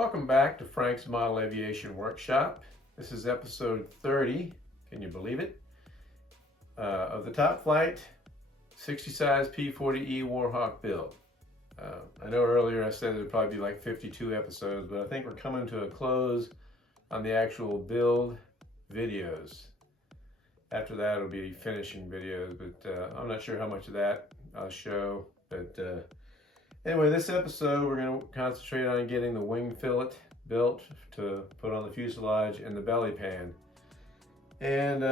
Welcome back to Frank's Model Aviation Workshop. This is episode 30, can you believe it, of the Top Flite 60 size P-40E Warhawk Build. I know earlier I said there'd probably be like 52 episodes, but I think we're coming to a close on the actual build videos. After that it'll be finishing videos, but I'm not sure how much of that I'll show. But anyway, this episode we're going to concentrate on getting the wing fillet built to put on the fuselage and the belly pan. And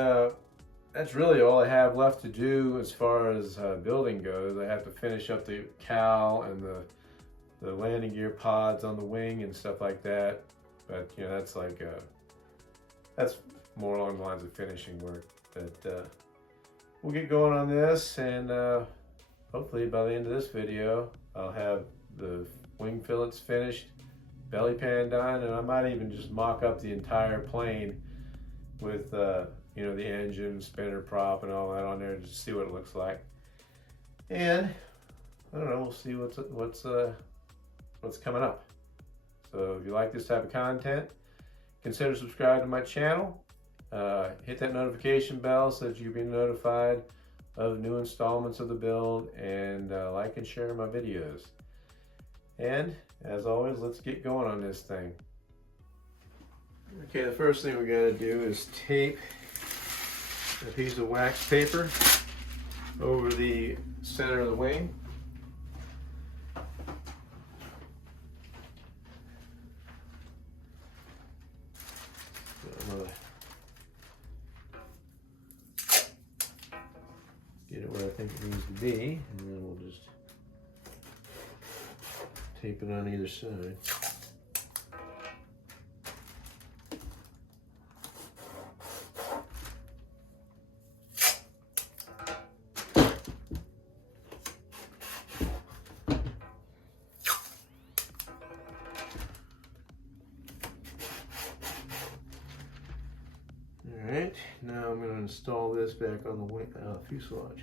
that's really all I have left to do as far as building goes. I have to finish up the cowl and the landing gear pods on the wing and stuff like that. But you know, that's like that's more along the lines of finishing work. But we'll get going on this, and hopefully by the end of this video I'll have the wing fillets finished, belly pan done, and I might even just mock up the entire plane with you know, the engine, spinner prop, and all that on there just to see what it looks like. And I don't know, we'll see what's coming up. So if you like this type of content, consider subscribing to my channel. Hit that notification bell so that you'll be notified of new installments of the build, and like and share my videos. And as always, let's get going on this thing. Okay, the first thing we gotta do is tape a piece of wax paper over the center of the wing. Get it where I think it needs to be, and then we'll just tape it on either side. Alright, now I'm going to install this back on the wing, fuselage.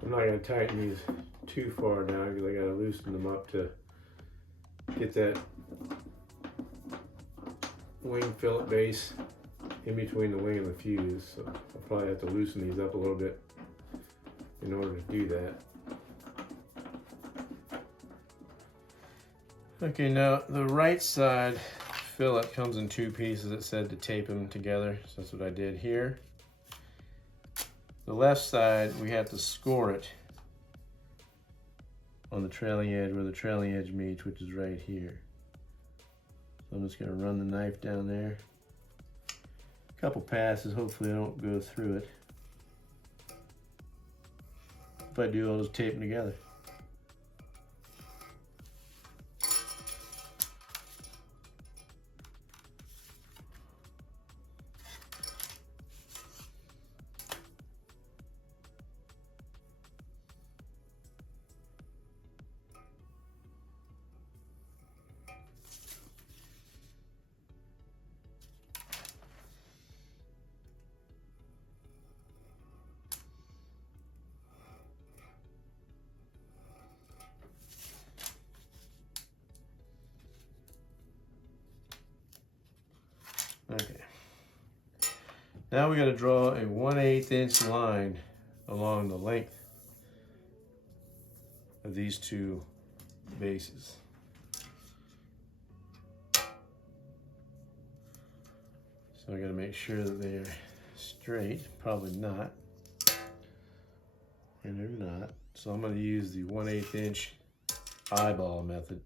I'm not going to tighten these too far now because I got to loosen them up to get that wing fillet base in between the wing and the fuse. So I'll probably have to loosen these up a little bit in order to do that. Okay, now the right side fillet comes in two pieces. It said to tape them together, so that's what I did here. The left side, we have to score it on the trailing edge where the trailing edge meets, which is right here. So I'm just going to run the knife down there. A couple passes, hopefully I don't go through it. If I do, I'll just tape them together. Okay. Now we got to draw a 1/8 inch line along the length of these two bases. So I gotta make sure that they're straight. Probably not. And they're not. So I'm gonna use the 1/8 inch eyeball method.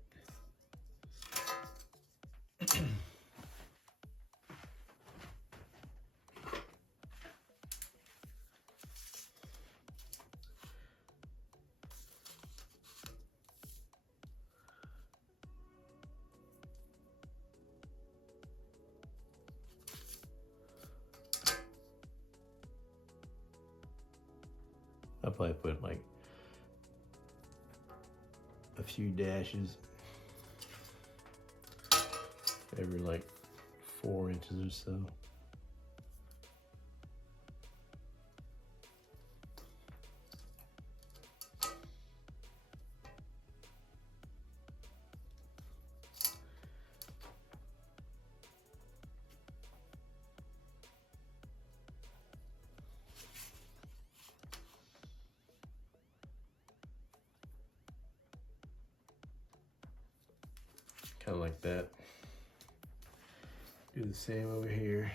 I'll probably put like a few dashes every like 4 inches or so. Kind of like that. Do the same over here.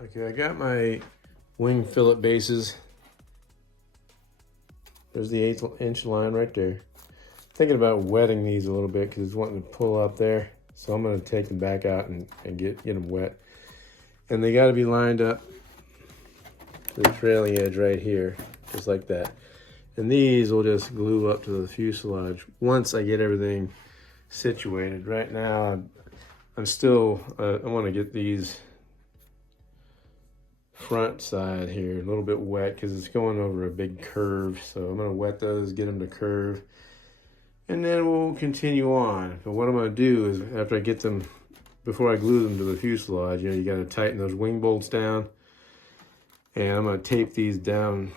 Okay, I got my wing fillet bases. There's the 1/8 inch line right there. Thinking about wetting these a little bit because it's wanting to pull up there. So I'm gonna take them back out and get them wet. And they gotta be lined up to the trailing edge right here, just like that. And these will just glue up to the fuselage once I get everything situated. Right now, I'm still, I wanna get these front side here a little bit wet because it's going over a big curve. So I'm gonna wet those, get them to curve, and then we'll continue on. But what I'm gonna do is after I get them, before I glue them to the fuselage, you gotta tighten those wing bolts down. And I'm gonna tape these down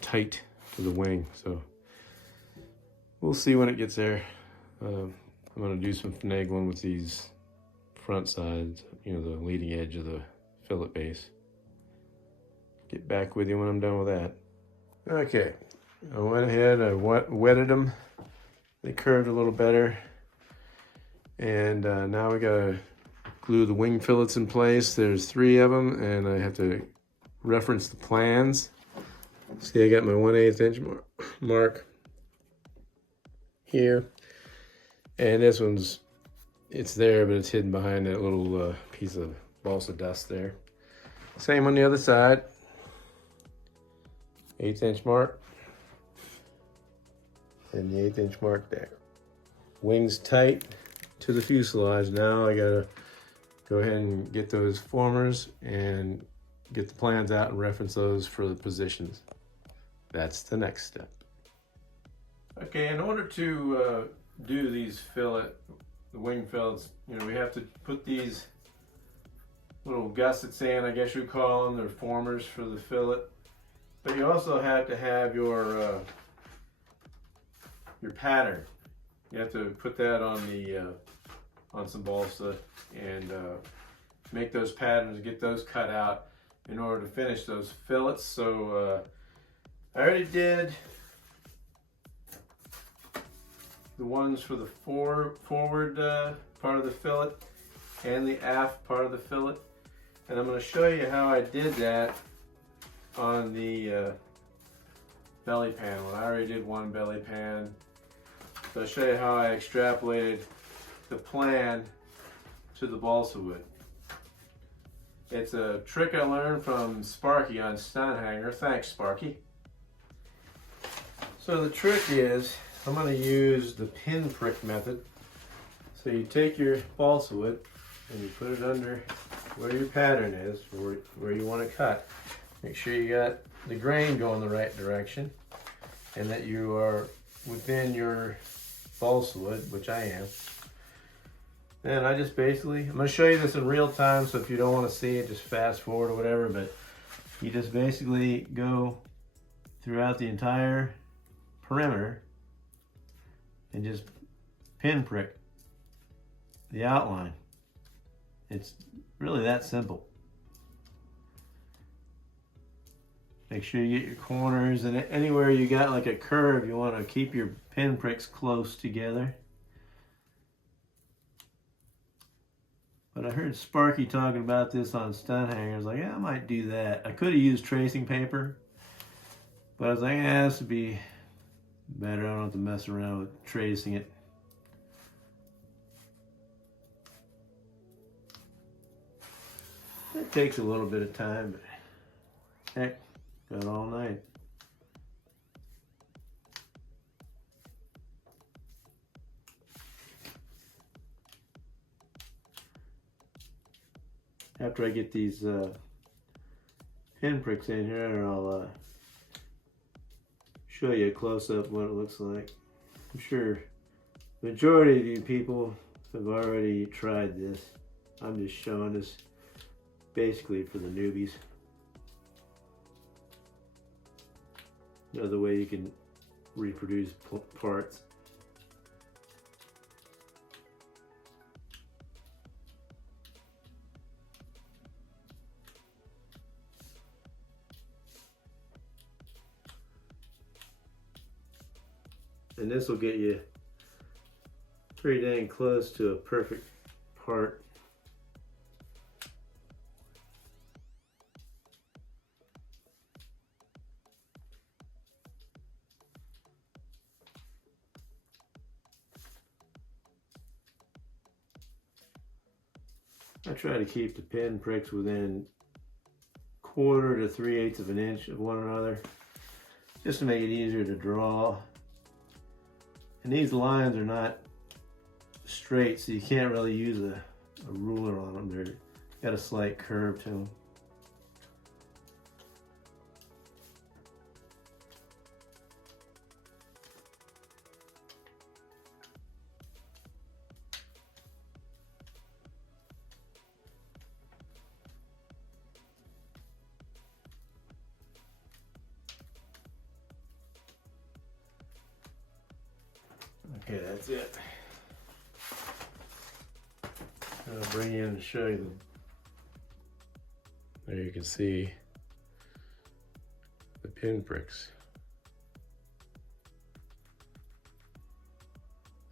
tight to the wing. So we'll see when it gets there. I'm gonna do some finagling with these front sides, the leading edge of the fillet base. Get back with you when I'm done with that. Okay, I went ahead, I wetted them. They curved a little better. And now we gotta glue the wing fillets in place. There's 3 of them, and I have to reference the plans. See, I got my 1/8 inch mark here. And this one's, it's there, but it's hidden behind that little piece of balsa dust there. Same on the other side. 1/8 inch mark. And the 1/8 inch mark there. Wings tight to the fuselage. Now I gotta go ahead and get those formers and get the plans out and reference those for the positions. That's the next step. Okay, in order to do these the wing fillets, we have to put these little gussets in, I guess you'd call them. They're formers for the fillet. But you also have to have your pattern. You have to put that on the on some balsa and make those patterns, get those cut out in order to finish those fillets. So I already did the ones for the forward part of the fillet and the aft part of the fillet. And I'm going to show you how I did that on the belly pan one. I already did one belly pan. So I'll show you how I extrapolated the plan to the balsa wood. It's a trick I learned from Sparky on Stunhanger. Thanks, Sparky. So the trick is, I'm going to use the pin prick method. So you take your balsa wood and you put it under where your pattern is, or where you want to cut. Make sure you got the grain going the right direction and that you are within your balsa wood, which I am. And I just basically, I'm going to show you this in real time, so if you don't want to see it, just fast forward or whatever, but you just basically go throughout the entire perimeter and just pinprick the outline. It's really that simple. Make sure you get your corners, and anywhere you got like a curve, you want to keep your pinpricks close together. But I heard Sparky talking about this on stunt hangers. Like, yeah, I might do that. I could have used tracing paper, but I was like, yeah, this would be better. I don't have to mess around with tracing it. It takes a little bit of time, but heck, got all night. After I get these pinpricks in here, I'll show you a close-up what it looks like. I'm sure the majority of you people have already tried this. I'm just showing this basically for the newbies. Another way you can reproduce parts. And this will get you pretty dang close to a perfect part. I try to keep the pin pricks within 1/4 to 3/8 of an inch of one another, just to make it easier to draw. And these lines are not straight, so you can't really use a ruler on them. They've got a slight curve to them. Okay, that's it. I'll bring you in to show you them. There you can see the pinpricks.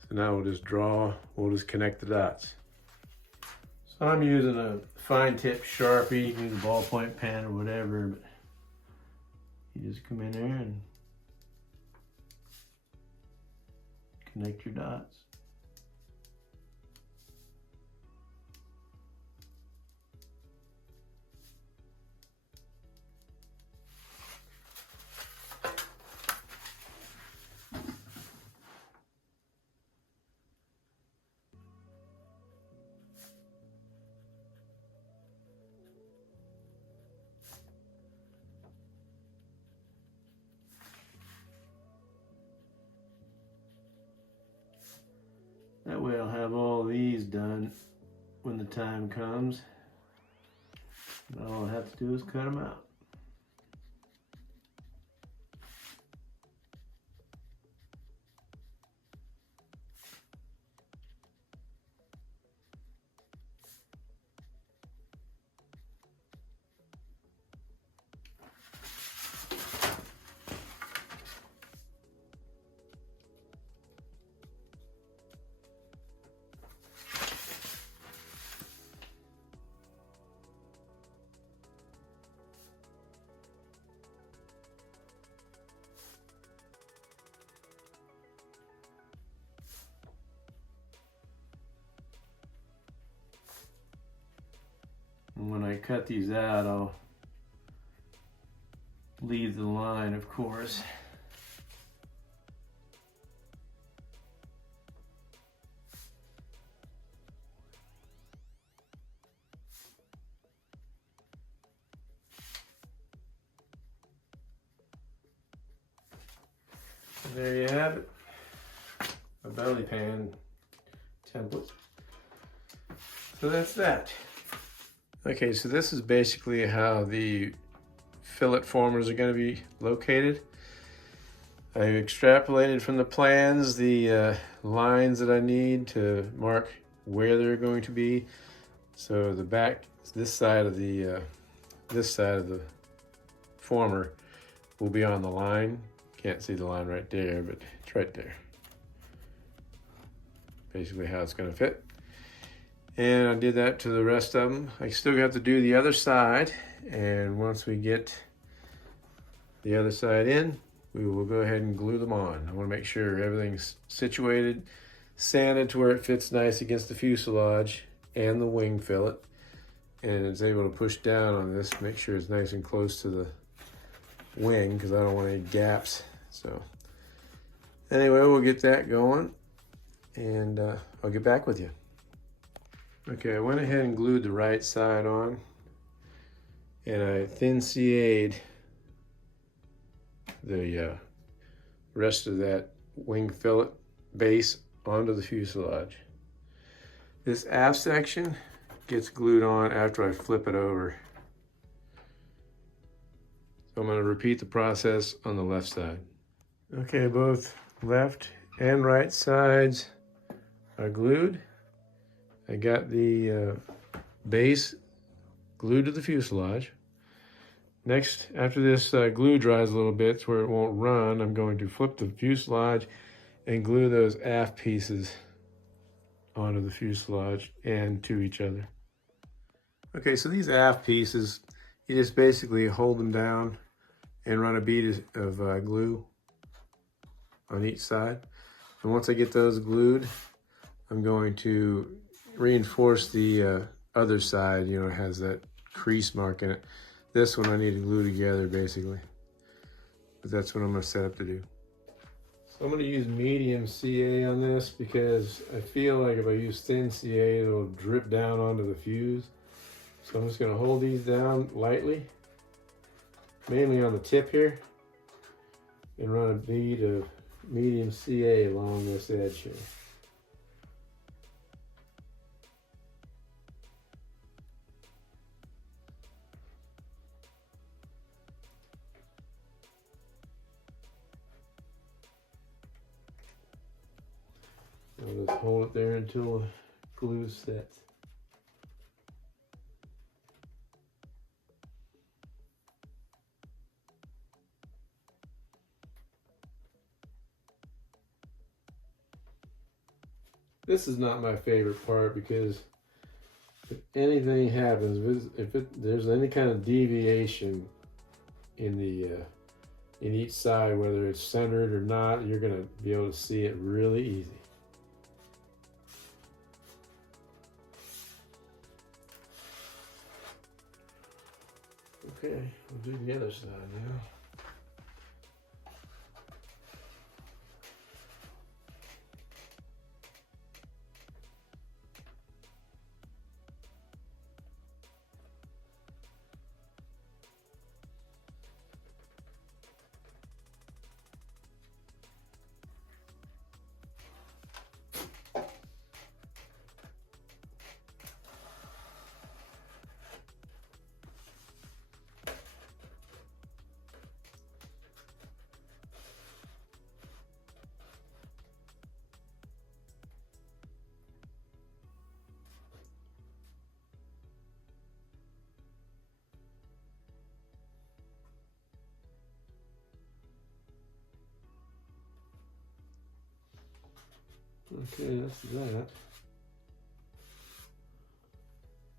So now we'll just connect the dots. So I'm using a fine tip Sharpie, you can use a ballpoint pen or whatever, but you just come in there and connect your dots. That way I'll have all these done when the time comes. And all I have to do is cut them out. And when I cut these out, I'll leave the line, of course. There you have it, a belly pan template. So that's that. Okay, so this is basically how the fillet formers are going to be located. I extrapolated from the plans the lines that I need to mark where they're going to be. So the back, this side of the former will be on the line. Can't see the line right there, but it's right there. Basically how it's going to fit. And I did that to the rest of them. I still have to do the other side, and once we get the other side in, we will go ahead and glue them on. I want to make sure everything's situated, sanded to where it fits nice against the fuselage and the wing fillet, and it's able to push down on this, make sure it's nice and close to the wing because I don't want any gaps. So anyway, we'll get that going, and I'll get back with you. Okay, I went ahead and glued the right side on, and I thin CA'd the rest of that wing fillet base onto the fuselage. This aft section gets glued on after I flip it over. So I'm going to repeat the process on the left side. Okay, both left and right sides are glued. I got the base glued to the fuselage. Next, after this glue dries a little bit so where it won't run, I'm going to flip the fuselage and glue those aft pieces onto the fuselage and to each other. Okay, so these aft pieces, you just basically hold them down and run a bead of glue on each side. And once I get those glued, I'm going to reinforce the other side. You know, it has that crease mark in it. This one I need to glue together basically, but that's what I'm gonna set up to do. So I'm gonna use medium CA on this because I feel like if I use thin CA, it'll drip down onto the fuse. So I'm just gonna hold these down lightly, mainly on the tip here, and run a bead of medium CA along this edge here. I'll just hold it there until the glue sets. This is not my favorite part because if anything happens, if there's any kind of deviation in the in each side, whether it's centered or not, you're gonna be able to see it really easy. Okay, we'll do the other side now. Okay, that's that.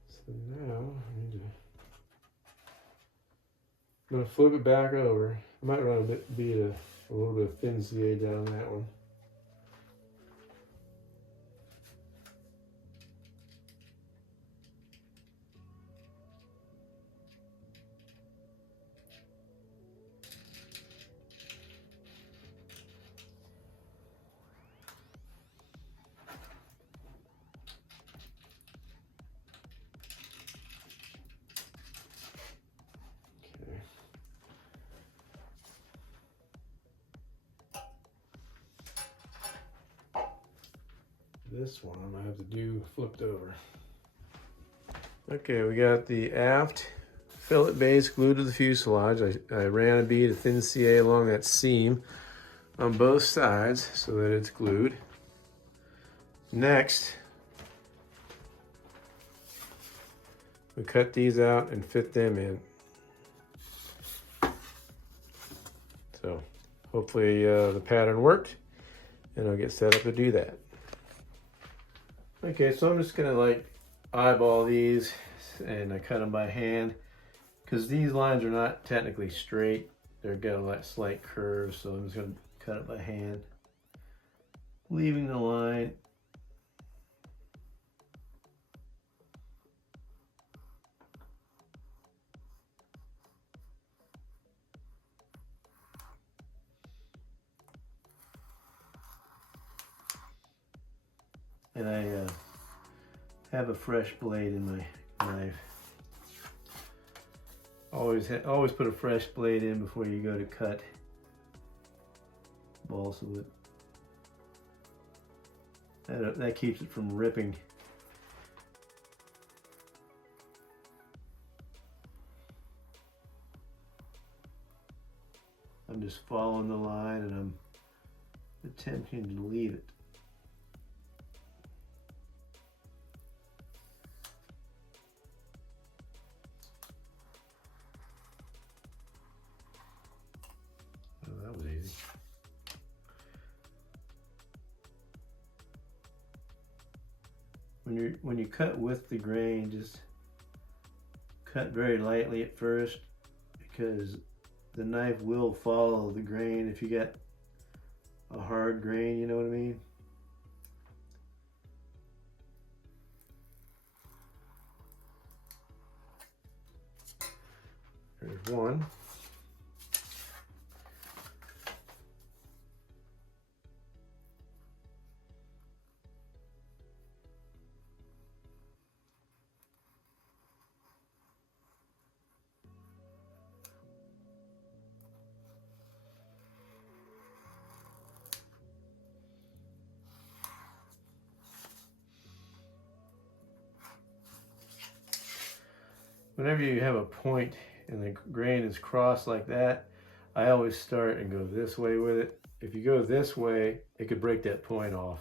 So now I'm gonna flip it back over. I might run a little bit of thin CA down that one. This one I'm gonna have to do flipped over. Okay, we got the aft fillet base glued to the fuselage. I ran a bead of thin CA along that seam on both sides so that it's glued. Next, we cut these out and fit them in. So hopefully the pattern worked, and I'll get set up to do that. Okay, so I'm just gonna like eyeball these, and I cut them by hand because these lines are not technically straight. They're got a slight curve, so I'm just gonna cut it by hand, leaving the line. And I have a fresh blade in my knife. Always put a fresh blade in before you go to cut balsa wood. That keeps it from ripping. I'm just following the line, and I'm attempting to leave it. That was easy. When you cut with the grain, just cut very lightly at first, because the knife will follow the grain if you get a hard grain, you know what I mean? There's one. Whenever you have a point and the grain is crossed like that, I always start and go this way with it. If you go this way, it could break that point off.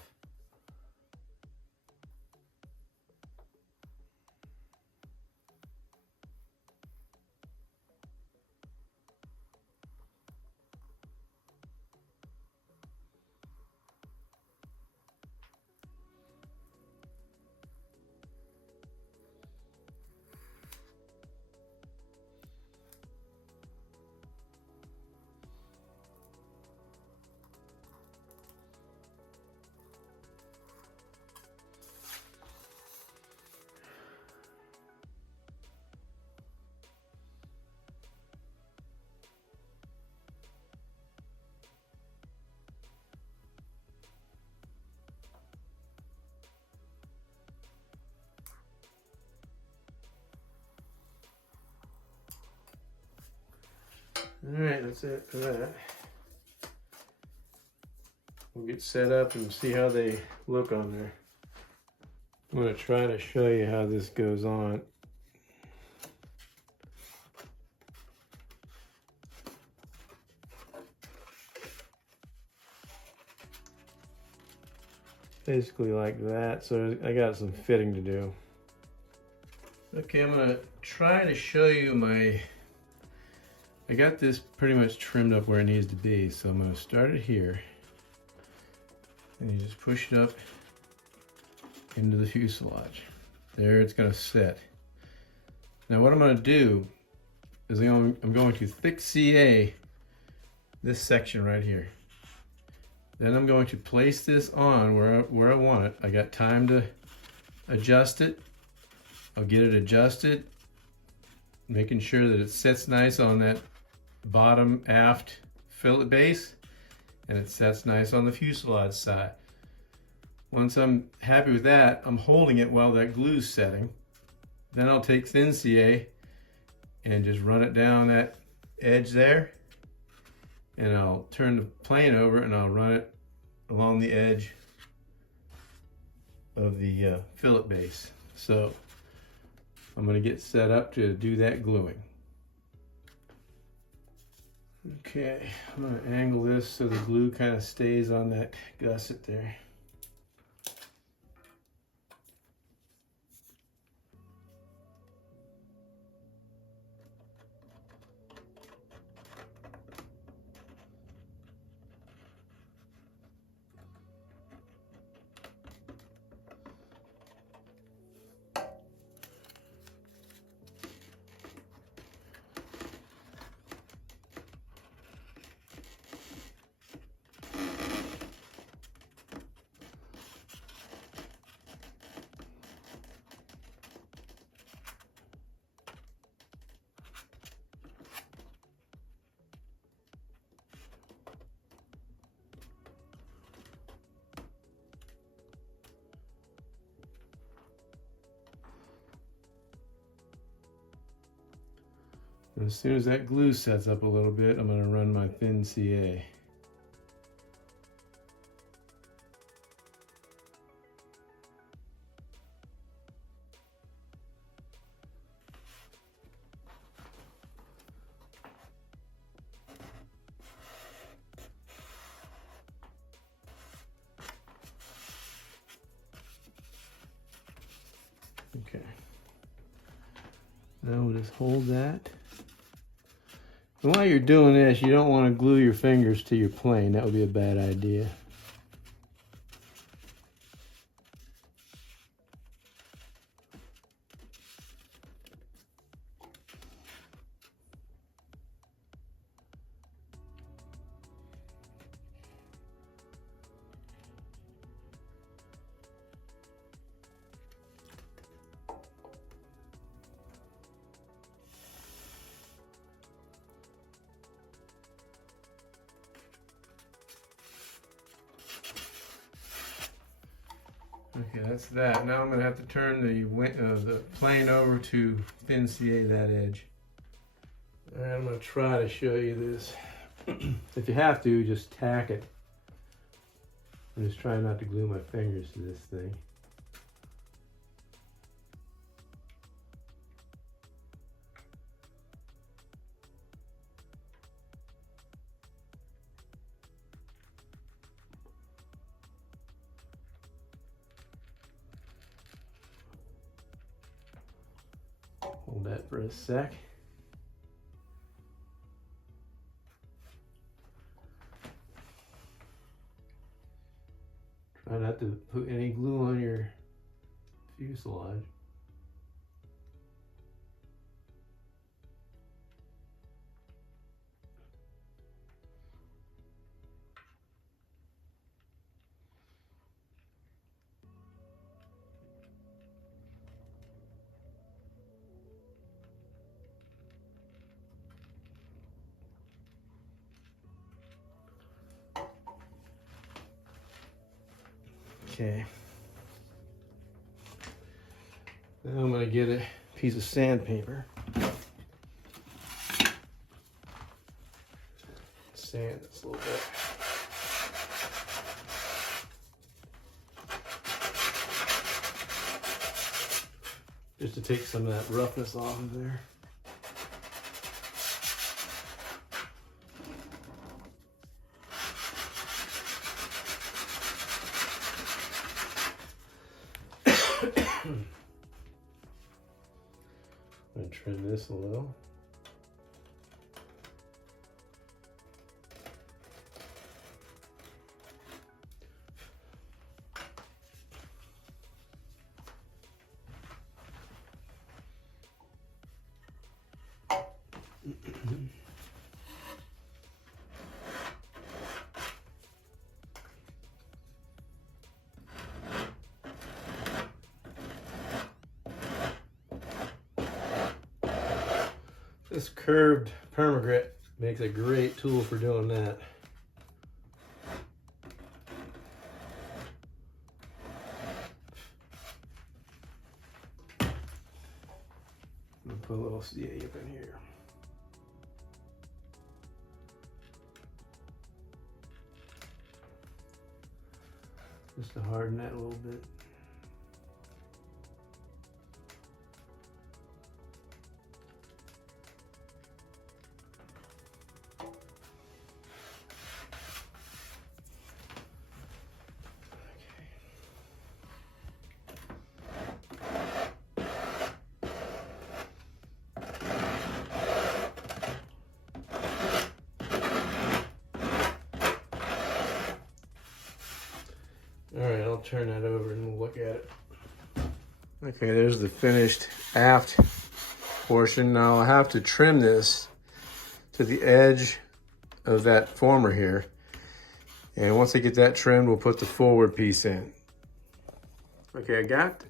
All right, that's it for that. We'll get set up and see how they look on there. I'm going to try to show you how this goes on. Basically like that, so I got some fitting to do. Okay, I'm going to try to show you I got this pretty much trimmed up where it needs to be, so I'm going to start it here, and you just push it up into the fuselage. There it's going to sit. Now what I'm going to do is I'm going to thick CA this section right here. Then I'm going to place this on where I want it. I got time to adjust it. I'll get it adjusted, making sure that it sits nice on that bottom aft fillet base, and it sets nice on the fuselage side. Once I'm happy with that, I'm holding it while that glue's setting. Then I'll take thin CA and just run it down that edge there, and I'll turn the plane over and I'll run it along the edge of the fillet base. So I'm going to get set up to do that gluing. Okay, I'm going to angle this so the glue kind of stays on that gusset there. As soon as that glue sets up a little bit, I'm going to run my thin CA. Okay. Now we'll just hold that. And while you're doing this, you don't want to glue your fingers to your plane. That would be a bad idea. Okay, that's that. Now I'm going to have to turn the plane over to thin CA that edge. All right, I'm going to try to show you this. If you have to, just tack it. I'm just trying not to glue my fingers to this thing. Hold that for a sec. Try not to put any glue on your fuselage. Okay. Now I'm going to get a piece of sandpaper. Sand this a little bit. Just to take some of that roughness off of there. I'm going to trim this a little. This curved permagrit makes a great tool for doing that. I'm gonna put a little CA up in here. Just to harden that a little bit. turn that over and we'll look at it. Okay, there's the finished aft portion. Now I'll have to trim this to the edge of that former here. And once I get that trimmed, we'll put the forward piece in. Okay, I got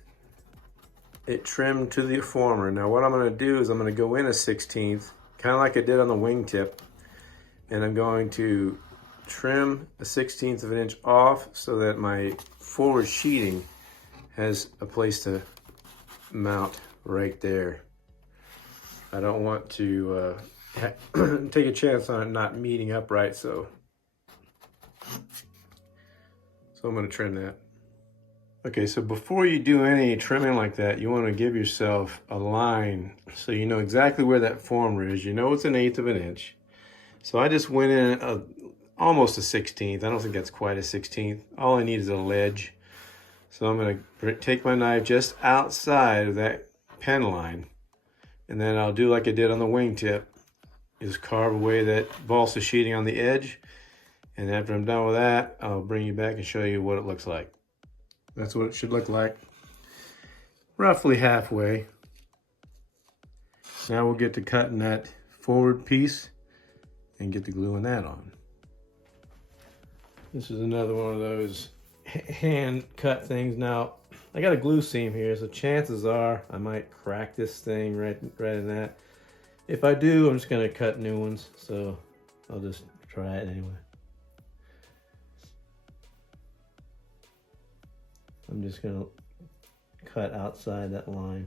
it trimmed to the former. Now what I'm gonna do is I'm gonna go in a 1/16, kind of like I did on the wingtip. And I'm going to trim a 1/16 of an inch off so that my forward sheeting has a place to mount right there. I don't want to take a chance on it not meeting up right, so I'm going to trim that. Okay, so before you do any trimming like that, you want to give yourself a line so you know exactly where that former is. You know it's 1/8 of an inch. So I just went in almost a 1/16. I don't think that's quite a 1/16. All I need is a ledge. So I'm going to take my knife just outside of that pen line, and then I'll do like I did on the wingtip, is carve away that balsa sheeting on the edge. And after I'm done with that, I'll bring you back and show you what it looks like. That's what it should look like. Roughly halfway. Now we'll get to cutting that forward piece and get the glue in that on. This is another one of those hand cut things. Now, I got a glue seam here, so chances are I might crack this thing right in that. If I do, I'm just gonna cut new ones, so I'll just try it anyway. I'm just gonna cut outside that line.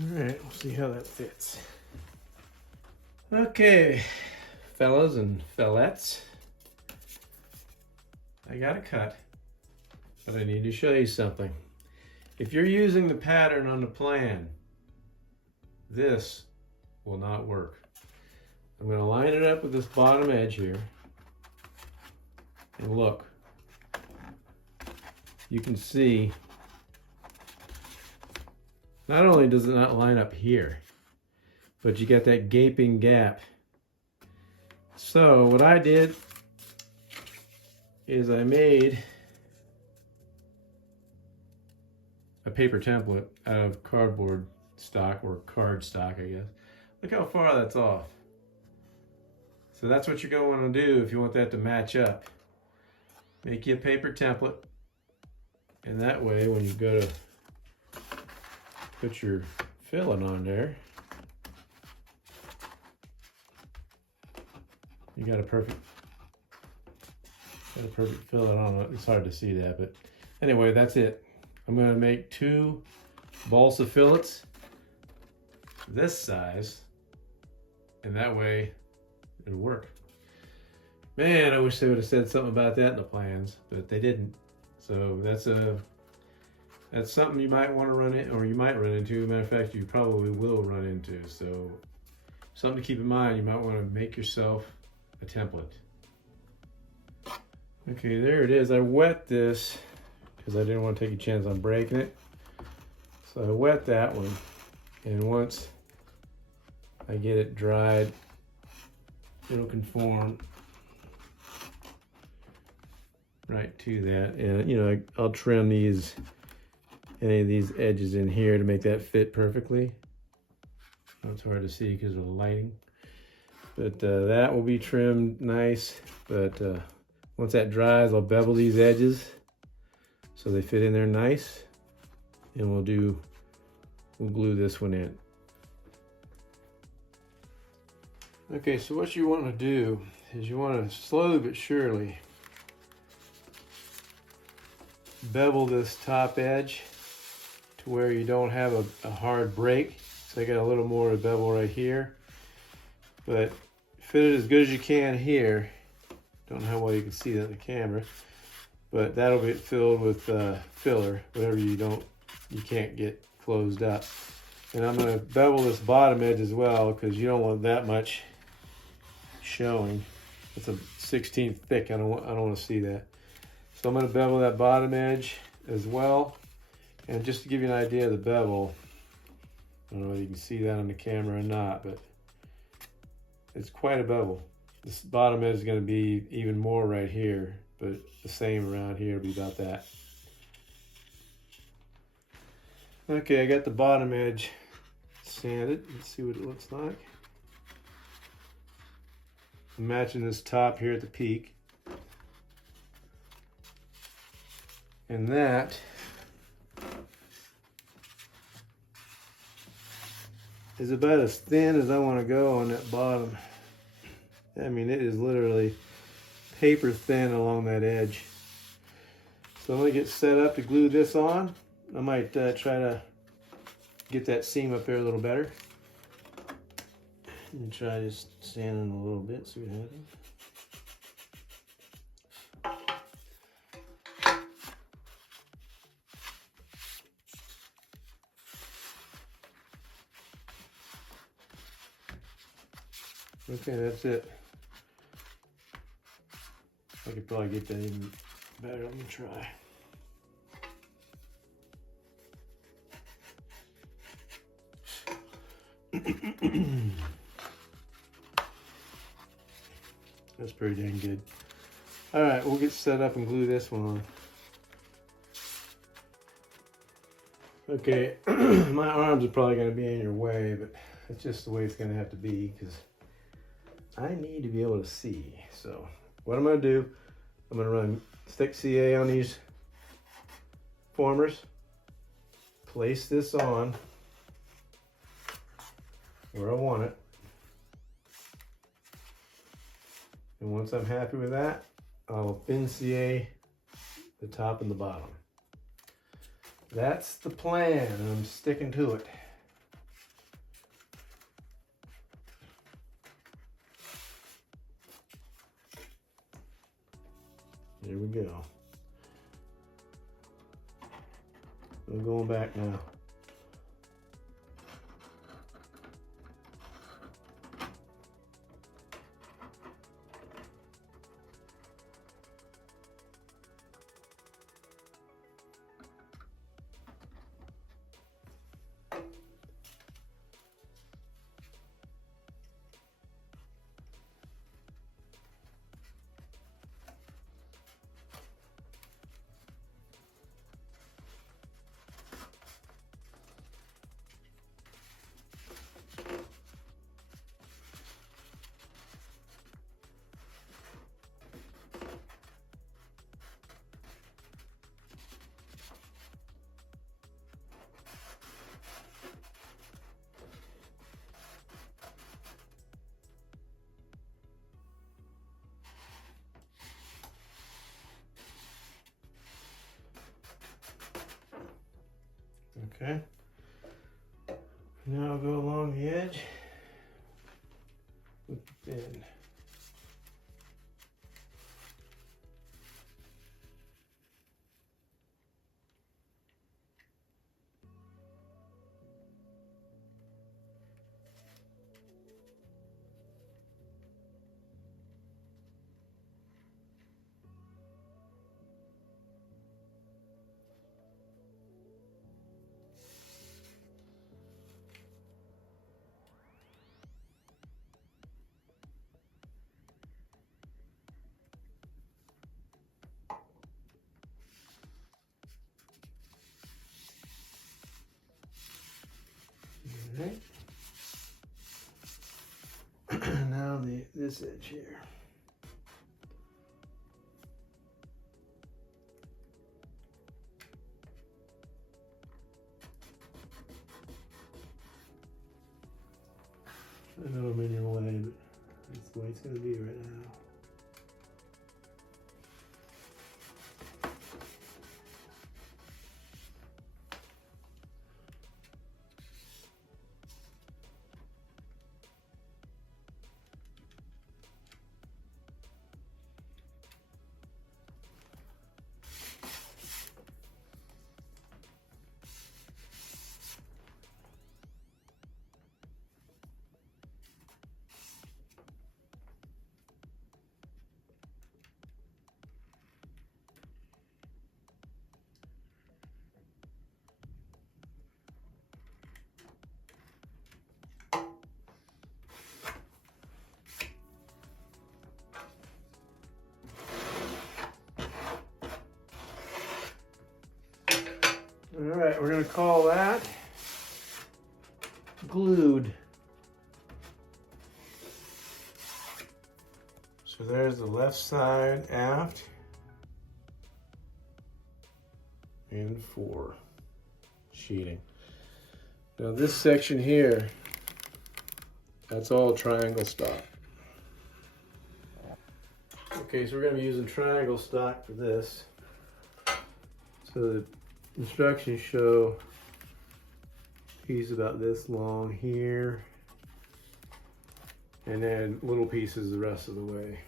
All right, we'll see how that fits. Okay, fellas and fillettes, I got a cut, but I need to show you something. If you're using the pattern on the plan, this will not work. I'm going to line it up with this bottom edge here, and look, you can see not only does it not line up here, but you get that gaping gap. So what I did is I made a paper template out of cardboard stock, or card stock, I guess. Look how far that's off. So that's what you're going to want to do if you want that to match up. Make you a paper template, and that way when you go to put your filling on there, you got a perfect filling on it. It's hard to see that, but anyway, that's it. I'm going to make 2 balsa fillets this size, and that way it'll work. Man, I wish they would have said something about that in the plans, but they didn't. So that's something you might want to run in, or you might run into. Matter of fact, you probably will run into. So something to keep in mind, you might want to make yourself a template. Okay, there it is. I wet this because I didn't want to take a chance on breaking it. So I wet that one, and once I get it dried, it'll conform right to that. And you know, I'll trim any of these edges in here to make that fit perfectly. It's hard to see because of the lighting. But that will be trimmed nice. But once that dries, I'll bevel these edges so they fit in there nice. And we'll glue this one in. Okay, so what you want to do is you want to slowly but surely bevel this top edge to where you don't have a hard break. So I got a little more to bevel right here, but fit it as good as you can here. Don't know how well you can see that in the camera, but that'll get filled with filler, whatever you can't get closed up. And I'm going to bevel this bottom edge as well because you don't want that much showing. It's a 1/16 thick. I don't want to see that. So I'm going to bevel that bottom edge as well. And just to give you an idea of the bevel, I don't know if you can see that on the camera or not, but it's quite a bevel. This bottom edge is going to be even more right here, but the same around here will be about that. Okay, I got the bottom edge sanded. Let's see what it looks like. I'm matching this top here at the peak. And that is about as thin as I want to go on that bottom. I mean, it is literally paper thin along that edge. So I'm going to get set up to glue this on. I might try to get that seam up there a little better. And try just sanding a little bit, see what happens. Okay, that's it. I could probably get that even better. Let me try. That's pretty dang good. All right, we'll get set up and glue this one on. Okay, my arms are probably going to be in your way, but it's just the way it's going to have to be because I need to be able to see. So what I'm going to do, I'm going to run stick CA on these formers, place this on where I want it. And once I'm happy with that, I'll thin CA the top and the bottom. That's the plan, and I'm sticking to it. There we go. I'm going back now. Okay. Now I'll go along the edge with the pin. Alright. Now this edge here. I know I'm in your way, but that's the way it's going to be right now. All right, we're going to call that glued. So there's the left side aft and 4 sheeting. Now this section here, that's all triangle stock. Okay, so we're going to be using triangle stock for this. So the instructions show piece about this long here, and then little pieces the rest of the way.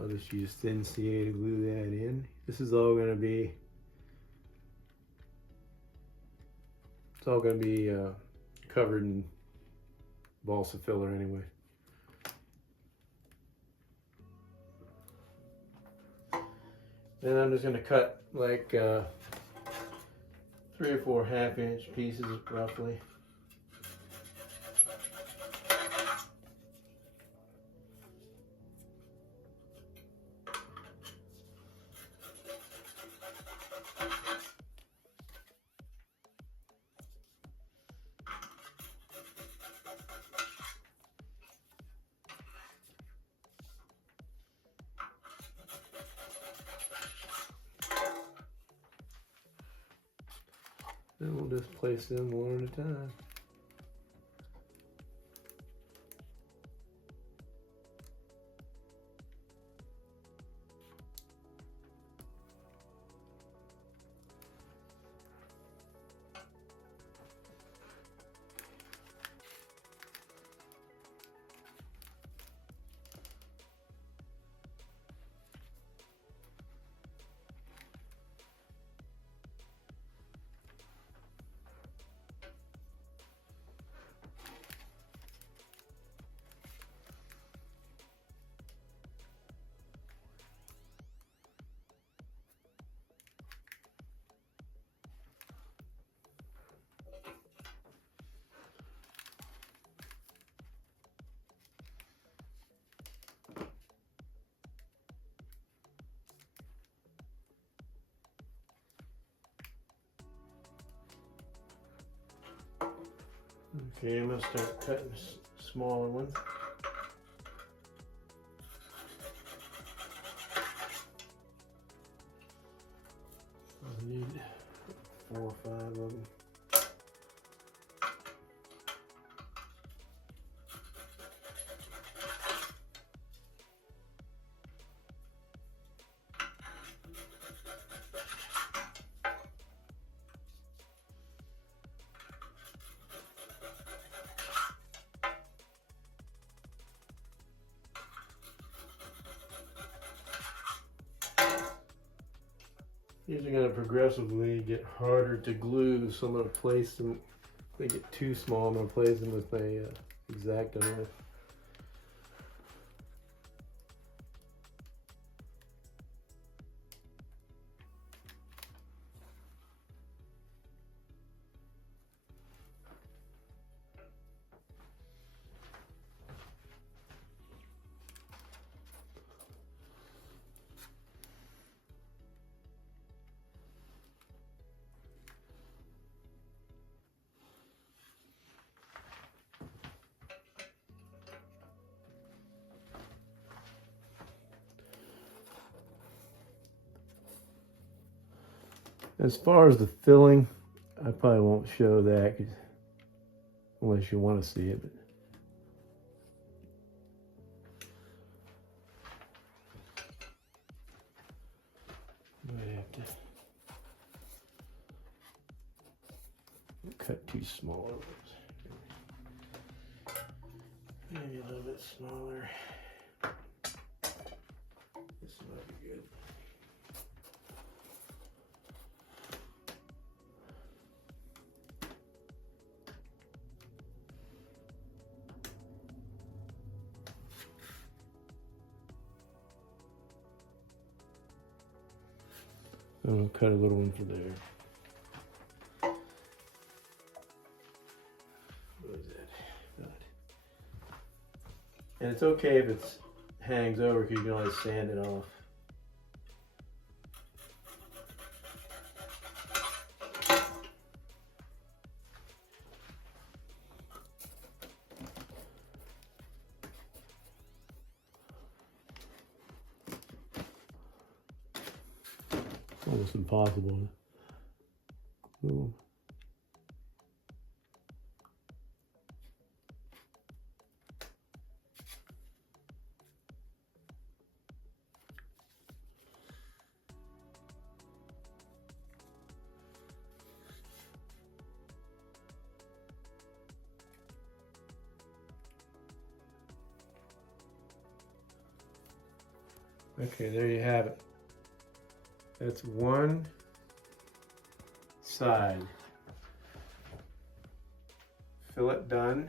I'll just use thin CA to glue that in. This is all going to be, it's all going to be covered in balsa filler anyway. Then I'm just going to cut like 3 or 4 half-inch pieces roughly. Then we'll just place them one at a time. Okay, I'm going to start cutting smaller ones. I need 4 or 5 of them. These are going to progressively get harder to glue, so I'm going to place them, if they get too small, I'm going to place them with my X-Acto knife. As far as the filling, I probably won't show that unless you want to see it. But I have to cut too small. Maybe a little bit smaller. This might be good. I'll cut a little one for there. What is that? And it's okay if it hangs over because you can always sand it off. Almost impossible. Ooh. Okay, there you have it. That's one side. Fillet done.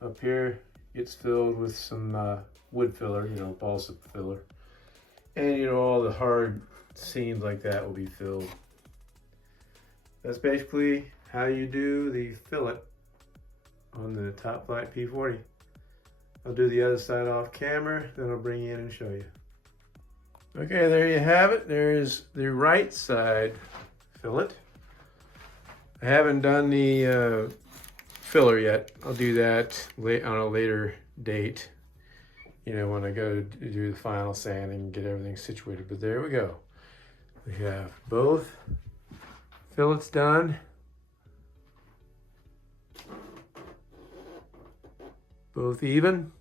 Up here, it's filled with some wood filler, balsa filler. And all the hard seams like that will be filled. That's basically how you do the fillet on the Top Flite P-40. I'll do the other side off camera, then I'll bring you in and show you. Okay, there you have it. There's the right side fillet. I haven't done the filler yet. I'll do that on a later date, when I go to do the final sanding and get everything situated. But there we go. We have both fillets done. Both even,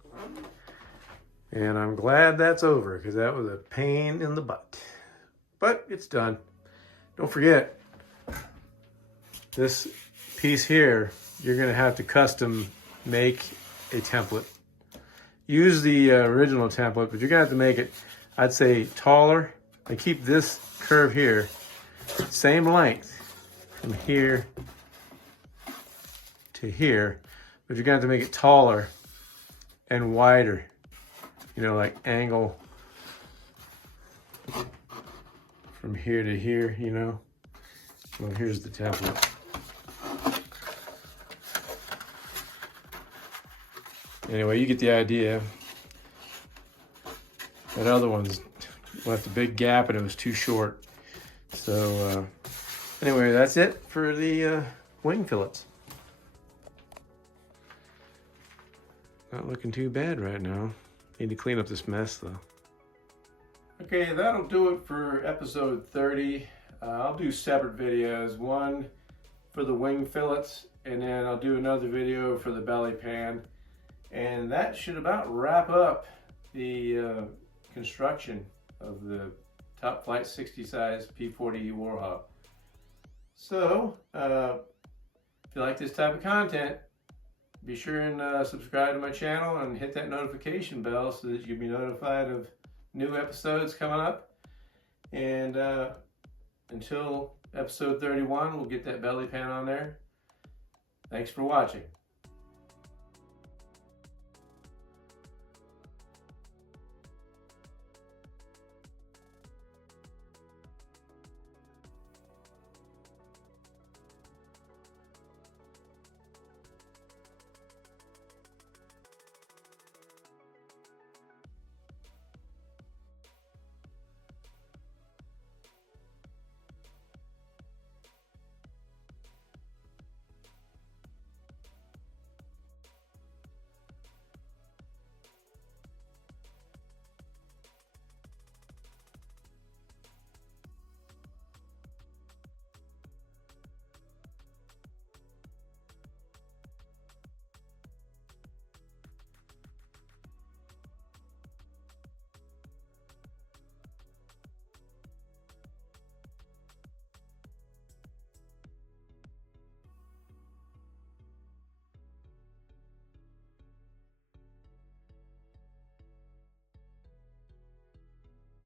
and I'm glad that's over because that was a pain in the butt, but it's done. Don't forget, this piece here, you're going to have to custom make a template. Use the original template, but you're going to have to make it, I'd say, taller. I keep this curve here same length from here to here, but you're going to have to make it taller and wider, like angle from here to here, Well, here's the template. Anyway, you get the idea. That other one's left a big gap and it was too short. So anyway, that's it for the wing fillets. Not looking too bad right now. Need to clean up this mess though. Okay, that'll do it for episode 30. I'll do separate videos, one for the wing fillets, and then I'll do another video for the belly pan. And that should about wrap up the construction of the Top Flite 60 size P-40E Warhawk. So, if you like this type of content, be sure and subscribe to my channel and hit that notification bell so that you'll be notified of new episodes coming up. And until episode 31, we'll get that belly pan on there. Thanks for watching.